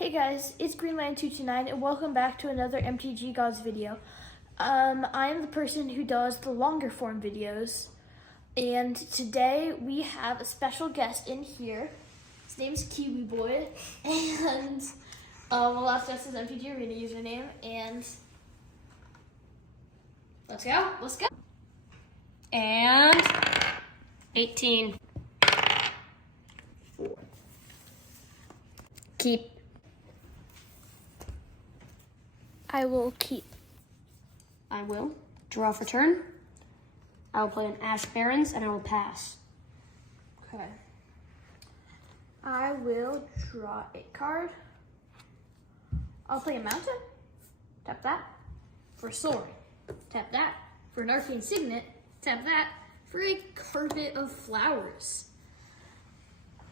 Hey guys, it's Greenland229 and welcome back to another MTG Gods video. I am the person who does the longer form videos, and today we have a special guest in here. His name's Kiwi Boy, and we'll ask us his MTG Arena username, and let's go. And 18. 4. Keep. I will keep. I will draw for turn. I will play an Ash Barrens and I will pass. Okay. I will draw a card. I'll play a mountain. Tap that. For a sword. Tap that. For an arcane signet. Tap that. For a carpet of flowers.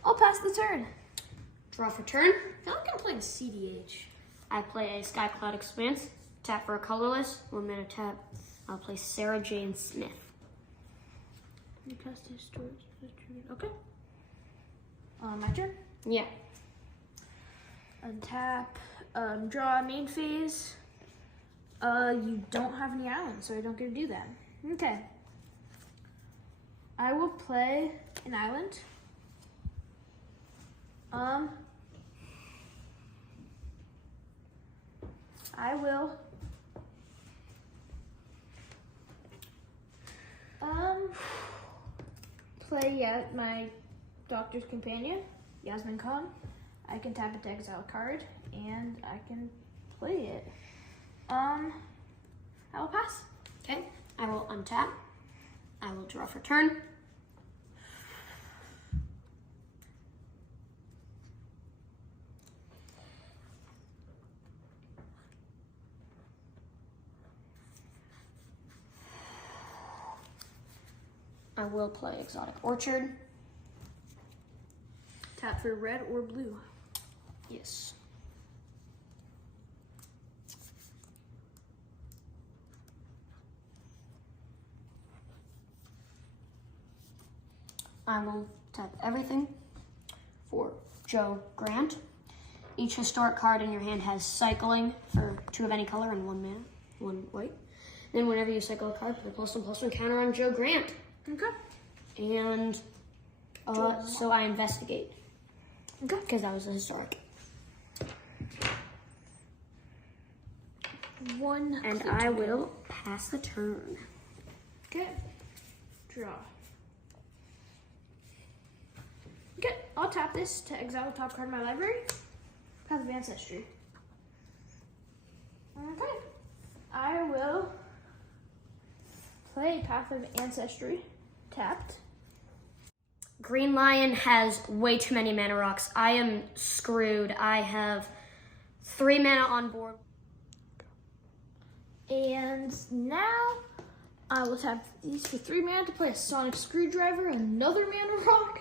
I'll pass the turn. Draw for turn. I feel like I'm playing CDH. I play a Sky Cloud Expanse. Tap for a colorless. 1 mana tap. I'll play Sarah Jane Smith. You cast his storage. Okay. My turn. Yeah. Untap. Draw main phase. You don't have any islands, so I don't get to do that. Okay. I will play an island. I will play my Doctor's Companion, Yasmin Khan. I can tap it to exile a card, and I can play it. I will pass. Okay. I will untap. I will draw for turn. I will play Exotic Orchard. Tap for red or blue. Yes. I will tap everything for Joe Grant. Each historic card in your hand has cycling for 2 of any color and 1 mana, 1 white. Then whenever you cycle a card, put a +1/+1 counter on Joe Grant. Okay. And so I investigate. Okay. Because that was a historic. And I will pass the turn. Okay. Draw. Okay, I'll tap this to exile the top card of my library. Path of Ancestry. Okay. I will play Path of Ancestry. Tapped. Green Lion has way too many mana rocks. I am screwed. I have 3 mana on board. And now I will tap these for 3 mana to play a Sonic Screwdriver, another mana rock.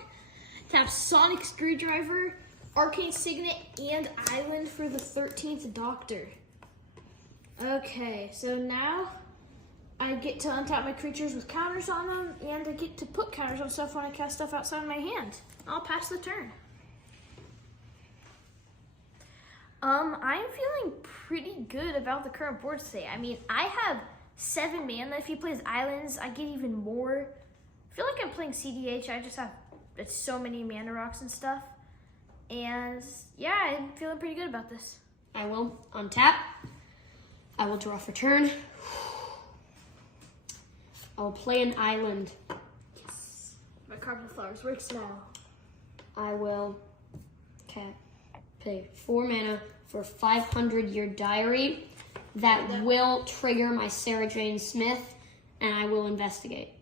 Tap Sonic Screwdriver, Arcane Signet, and Island for the 13th Doctor. Okay, so now I get to untap my creatures with counters on them, and I get to put counters on stuff when I cast stuff outside of my hand. I'll pass the turn. I'm feeling pretty good about the current board state. I mean, I have 7 mana. If he plays islands, I get even more. I feel like I'm playing CDH. I just have so many mana rocks and stuff. And yeah, I'm feeling pretty good about this. I will untap. I will draw for turn. I will play an island. Yes. My Carpet of Flowers works now. I will pay 4 mana for 500-Year Diary. That will trigger my Sarah Jane Smith, and I will investigate.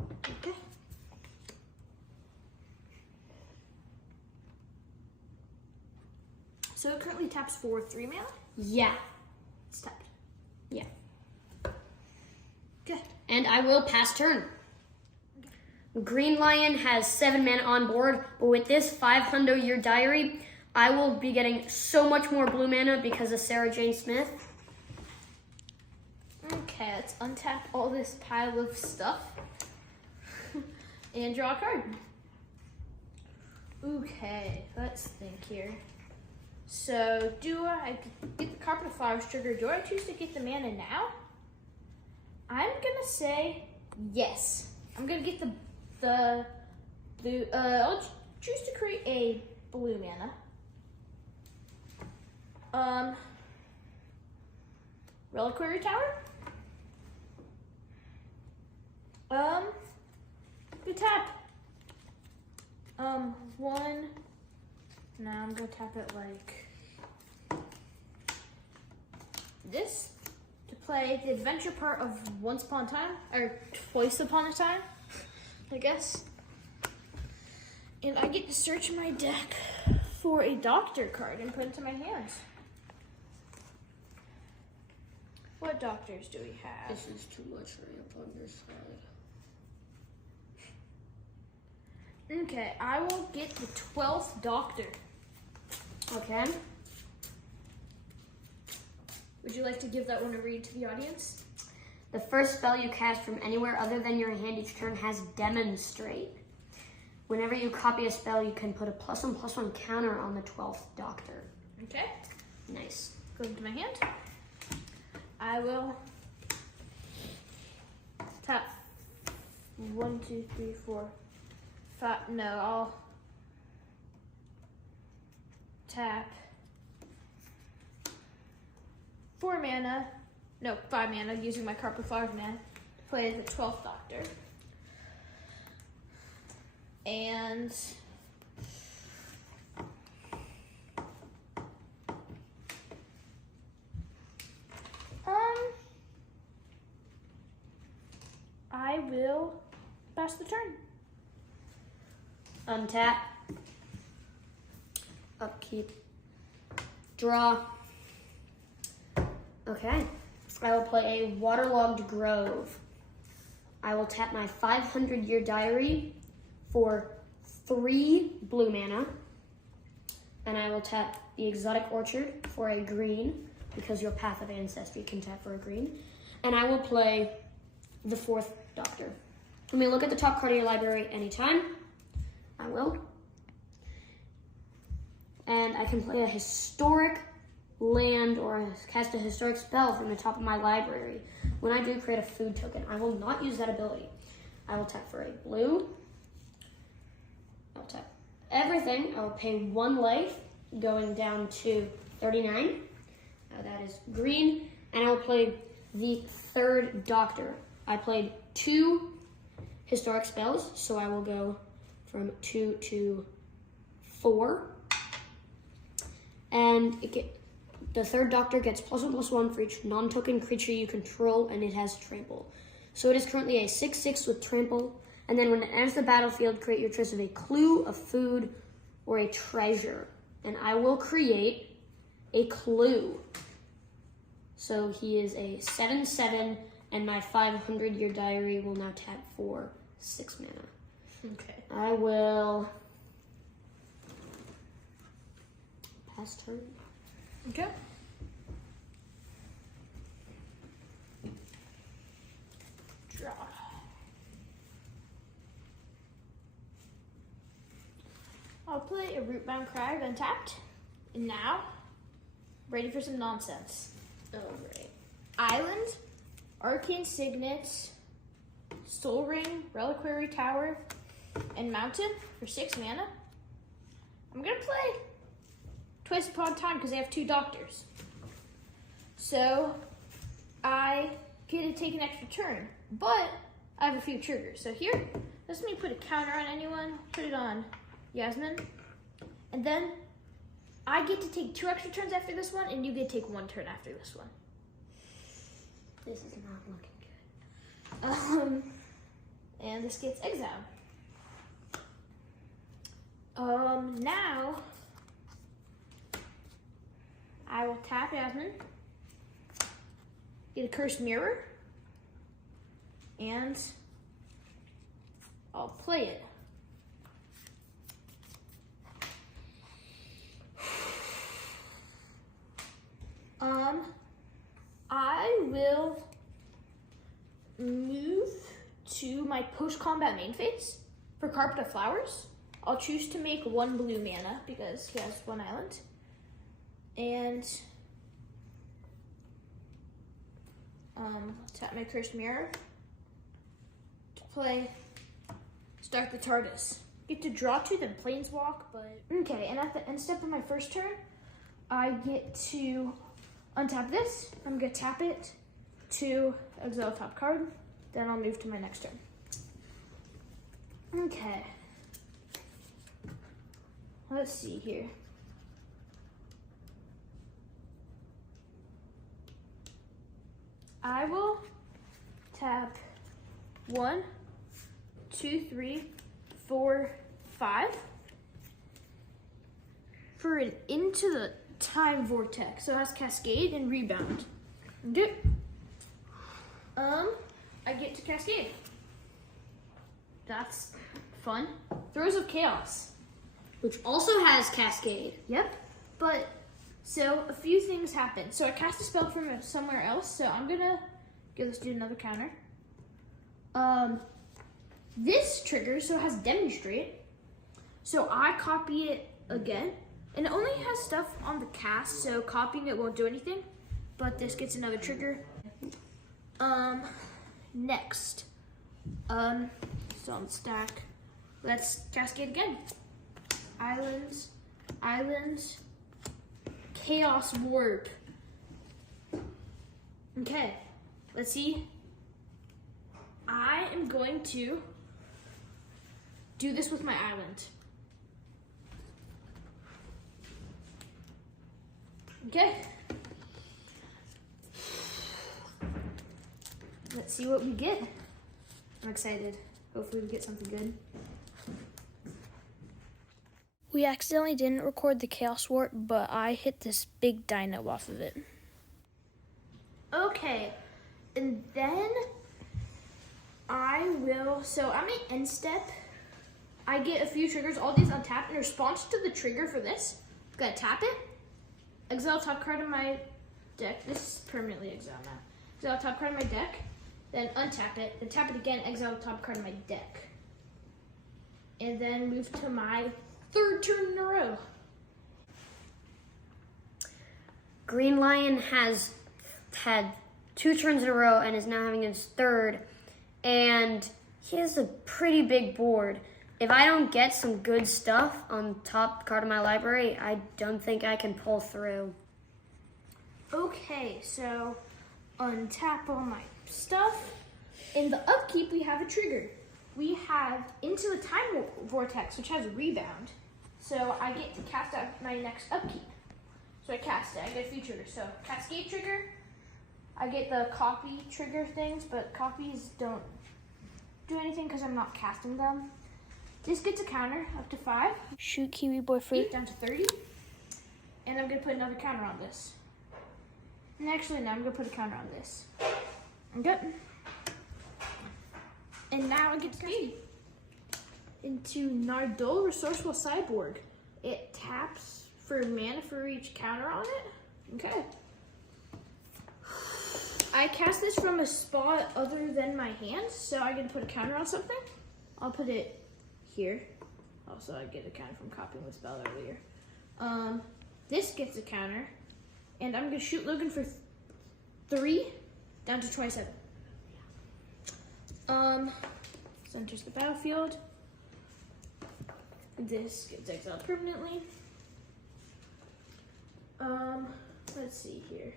Okay. So it currently taps for 3 mana? Yeah. It's tapped. Yeah. Okay. And I will pass turn. Green Lion has 7 mana on board, but with this 500-Year Diary, I will be getting so much more blue mana because of Sarah Jane Smith. Okay, let's untap all this pile of stuff and draw a card. Okay, let's think here. So do I get the Carpet of Flowers trigger? Do I choose to get the mana now? I'm gonna say yes. I'm gonna get the blue. I'll choose to create a blue mana. Reliquary Tower. Good tap. One. Now I'm gonna tap it like this to play the adventure part of Once Upon a Time, or Twice Upon a Time, I guess. And I get to search my deck for a Doctor card and put it into my hands. What doctors do we have? This is too much ramp on your side. Okay, I will get the 12th Doctor. Okay. Would you like to give that one a read to the audience? The first spell you cast from anywhere other than your hand each turn has Demonstrate. Whenever you copy a spell, you can put a +1/+1 counter on the 12th Doctor. Okay, Nice. go into my hand. I will tap 1, 2, 3, 4, 5. No, I'll tap 4 mana. No, 5 mana using my Carpet of Flowers mana to play the 12th Doctor. And I will pass the turn. Untap. Upkeep. Draw. Okay. I will play a Waterlogged Grove. I will tap my 500-year diary for 3 blue mana. And I will tap the Exotic Orchard for a green, because your Path of Ancestry can tap for a green. And I will play the 4th Doctor. You may look at the top card of your library anytime. I will. And I can play a historic land or cast a historic spell from the top of my library. When I do, create a food token. I will not use that ability. I will tap for a blue. I'll tap everything. I will pay 1 life, going down to 39. Now that is green. And I will play the 3rd Doctor. I played 2 historic spells, so I will go from 2 to 4. And the 3rd Doctor gets +1/+1 for each non-token creature you control, and it has trample. So it is currently a 6/6 with trample. And then when it enters the battlefield, create your choice of a clue, a food, or a treasure. And I will create a clue. So he is a 7/7, and my 500-year diary will now tap for 6 mana. Okay. I will pass turn. Okay. Draw. I'll play a Rootbound Crag untapped. And now, ready for some nonsense. Alright. Island, Arcane Signet, Soul Ring, Reliquary Tower, and Mountain for 6 mana. I'm gonna play Twice Upon a Time because they have 2 Doctors. So I get to take an extra turn, but I have a few triggers. So here, this let me put a counter on anyone, put it on Yasmin, and then I get to take 2 extra turns after this one, and you get to take 1 turn after this one. This is not looking good. And this gets exiled. Now I will tap Yasmin, get a Cursed Mirror, and I'll play it. I will move to my post-combat main phase for Carpet of Flowers. I'll choose to make 1 blue mana because he has 1 island. and tap my cursed mirror to play Start the TARDIS. Get to draw to then planeswalk, but okay. And at the end step of my first turn, I get to untap this. I'm gonna tap it to exile top card. Then I'll move to my next turn. Okay. Let's see here. I will tap 1, 2, 3, 4, 5 for an Into the Time Vortex. So it has Cascade and Rebound. Good. I get to Cascade. That's fun. Throes of Chaos. Which also has Cascade. Yep. But so a few things happen. So I cast a spell from somewhere else. So I'm gonna give this dude another counter. This triggers, so it has Demonstrate. So I copy it again. And it only has stuff on the cast, so copying it won't do anything. But this gets another trigger. Next. Still on the stack. Let's Cascade again. Islands. Chaos Warp. Okay, let's see. I am going to do this with my island. Okay. Let's see what we get. I'm excited. Hopefully we get something good. We accidentally didn't record the Chaos Warp, but I hit this big dino off of it. Okay, and then I will, so at my end step, I get a few triggers, all these untapped. In response to the trigger for this, I'm gonna tap it, exile top card of my deck. This is permanently exiled now. Exile top card of my deck, then untap it, then tap it again, exile top card of my deck. And then move to my third turn in a row. Green Lion has had 2 turns in a row and is now having his third. And he has a pretty big board. If I don't get some good stuff on top card of my library, I don't think I can pull through. Okay, so untap all my stuff. In the upkeep, we have a trigger. We have Into the Time Vortex, which has Rebound. So I get to cast out my next upkeep. So I cast it, I get a few triggers. So Cascade trigger, I get the copy trigger things, but copies don't do anything because I'm not casting them. This gets a counter up to 5. Shoot Kiwi Boy free down to 30. And I'm gonna put another counter on this. And actually, no, I'm gonna put a counter on this. Okay. And now I get to Cascade into Nardole Resourceful Cyborg. It taps for mana for each counter on it. Okay. I cast this from a spot other than my hand, so I can put a counter on something. I'll put it here. Also, I get a counter from copying the spell earlier. This gets a counter, and I'm gonna shoot Logan for 3 down to 27. Enters the battlefield. This gets exiled permanently. Let's see here.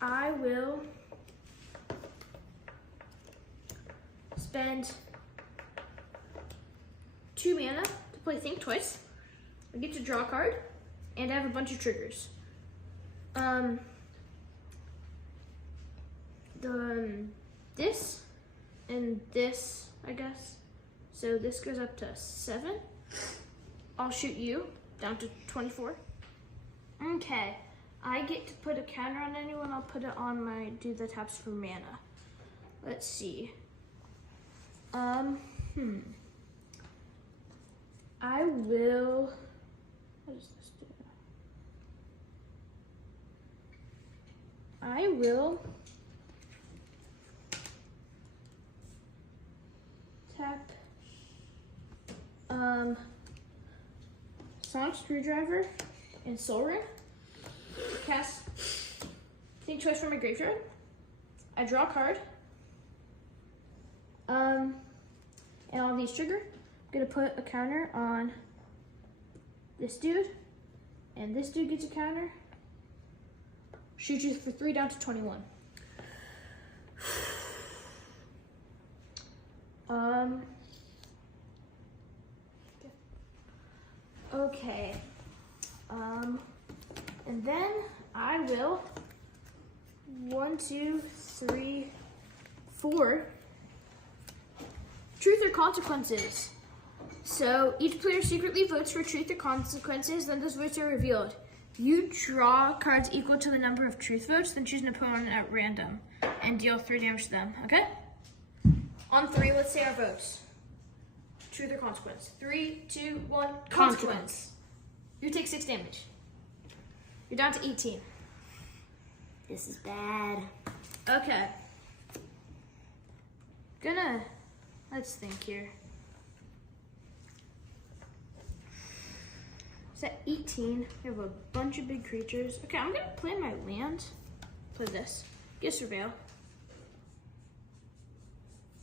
I will spend 2 mana to play Think Twice. I get to draw a card, and I have a bunch of triggers. This and this, I guess. So this goes up to 7. I'll shoot you down to 24. Okay, I get to put a counter on anyone. I'll put it on my dude that taps for mana. Let's see. I will. What does this do? I will tap sonic screwdriver, and soul ring. Cast think choice from my graveyard. I draw a card. And on these trigger, I'm gonna put a counter on this dude, and this dude gets a counter. Shoot you for 3 down to 21. Okay. And then I will 1, 2, 3, 4. Truth or consequences. So each player secretly votes for truth or consequences, then those votes are revealed. You draw cards equal to the number of truth votes, then choose an opponent at random and deal 3 damage to them, okay? On 3, let's say our votes. Truth or consequence. 3, 2, 1, consequence. You take 6 damage. You're down to 18. This is bad. Okay. Let's think here. It's at 18. We have a bunch of big creatures. Okay, I'm gonna play my land. Play this. Get Surveil.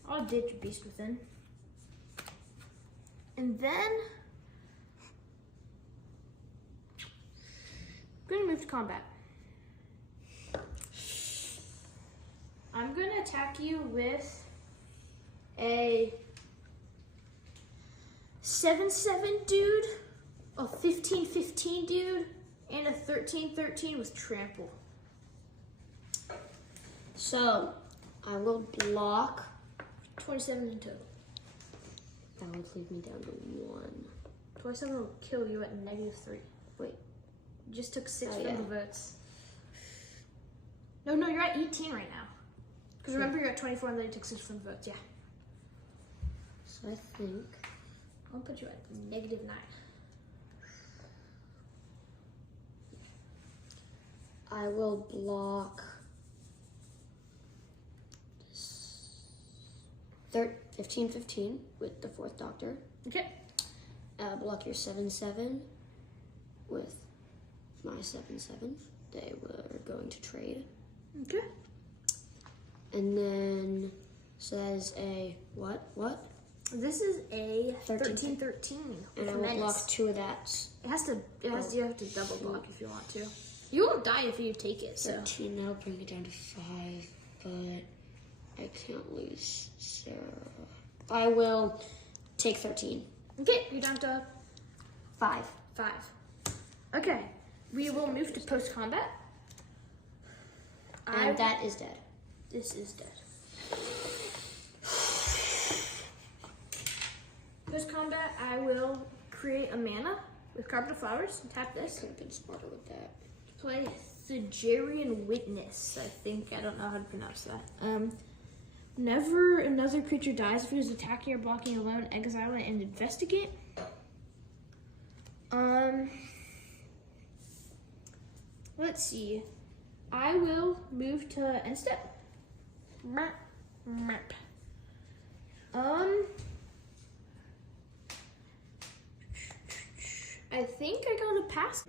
I'll ditch Beast Within. And then I'm gonna move to combat. I'm gonna attack you with a 7/7 dude, a 15/15 dude, and a 13/13 with trample. So, I will block. 27 in total. That would leave me down to 1. 27 will kill you at -3. Wait. You just took 6 Oh, from yeah. the votes. No, you're at 18 right now. Because remember, you're at 24 and then you took 6 from the votes, yeah. So I think I'll put you at -9. I will block 15/15 with the 4th Doctor. Okay. Block your 7/7 with my 7/7. They were going to trade. Okay. And then says a what? This is a 13. 13/13. And I with will menace. block 2 of that. You have to double block if you want to. You won't die if you take it, so. 13, that'll bring it down to 5, but I can't lose Sarah. I will take 13. Okay, you're down to 5. 5. Okay, we will move to post-combat. And that is dead. This is dead. Post-combat, I will create a mana with Carpet of Flowers and tap this. Could have been smarter with that. Play Thagerian Witness, I think. I don't know how to pronounce that. Whenever another creature dies, if it is attacking or blocking alone, exile it and investigate. Let's see. I will move to end step. I think I got a pass.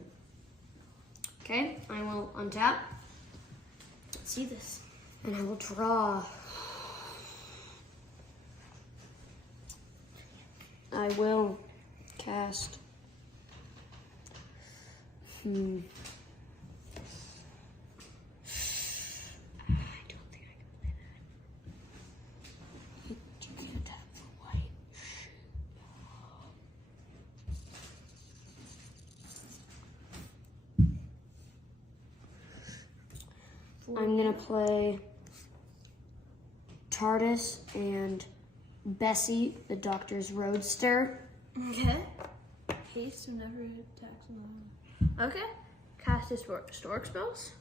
Okay, I will untap. Let's see this. And I will draw. I will cast. I don't think I can play that. You can attack for white. I'm gonna play TARDIS and Bessie, the Doctor's Roadster. Okay. Haste whenever it attacks alone. Okay. Cast historic spells.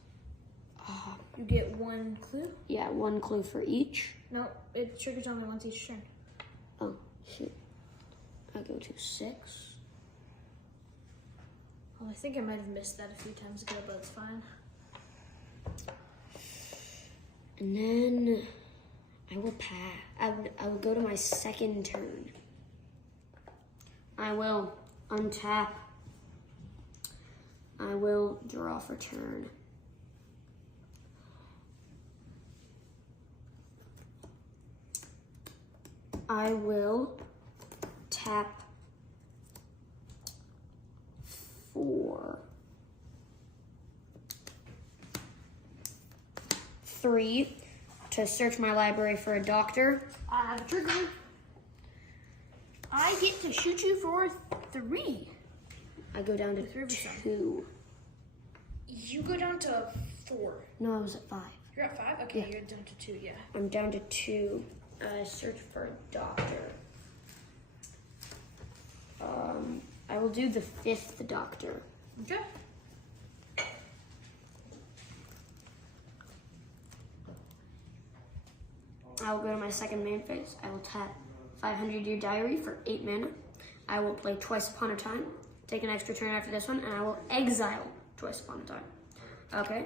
You get 1 clue. Yeah, 1 clue for each. No, it triggers only once each turn. Oh, shoot. I go to 6. Well, I think I might have missed that a few times ago, but it's fine. And then I will pass. I will go to my second turn. I will untap. I will draw for turn. I will tap 4. 3 to search my library for a doctor. I have a trigger. I get to shoot you for 3. I go down to 2. You go down to 4. No, I was at 5. You're at 5? Okay, Yeah. you're down to 2, yeah. I'm down to 2. Search for a doctor. I will do the 5th doctor. Okay. I will go to my second main phase. I will tap 500 Year Diary for 8 mana. I will play Twice Upon a Time, take an extra turn after this one, and I will exile Twice Upon a Time. Okay.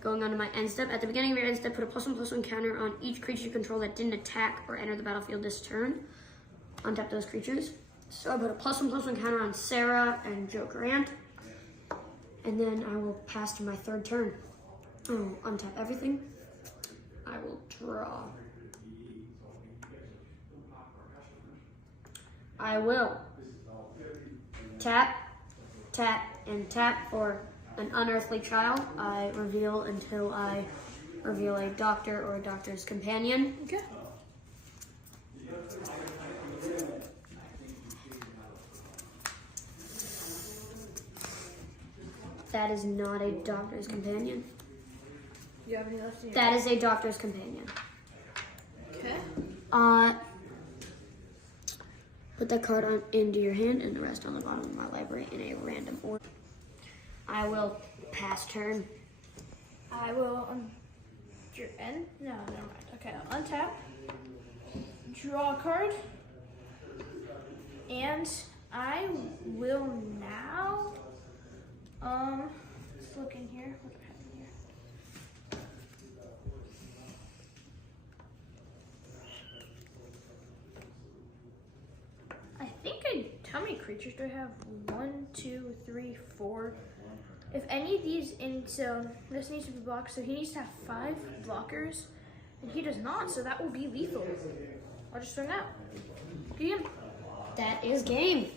Going on to my end step. At the beginning of your end step, put a +1/+1 counter on each creature you control that didn't attack or enter the battlefield this turn. Untap those creatures. So I put a +1/+1 counter on Sarah and Joe Grant. And then I will pass to my third turn. I will untap everything. I will draw. I will tap, tap, and tap for an unearthly child. I reveal until I reveal a doctor or a doctor's companion. Okay. That is not a doctor's companion. Do you have any left in your That is a doctor's companion. Okay. Put that card into your hand and the rest on the bottom of my library in a random order. I will pass turn. I will your end? No, never mind. Okay, I'll untap. Draw a card. And I will now let's look in here. What do I have in here? I think how many creatures do I have? 1, 2, 3, 4. If any of these so this needs to be blocked, so he needs to have 5 blockers, and he does not, so that will be lethal. I'll just throw it out. Game. That is game.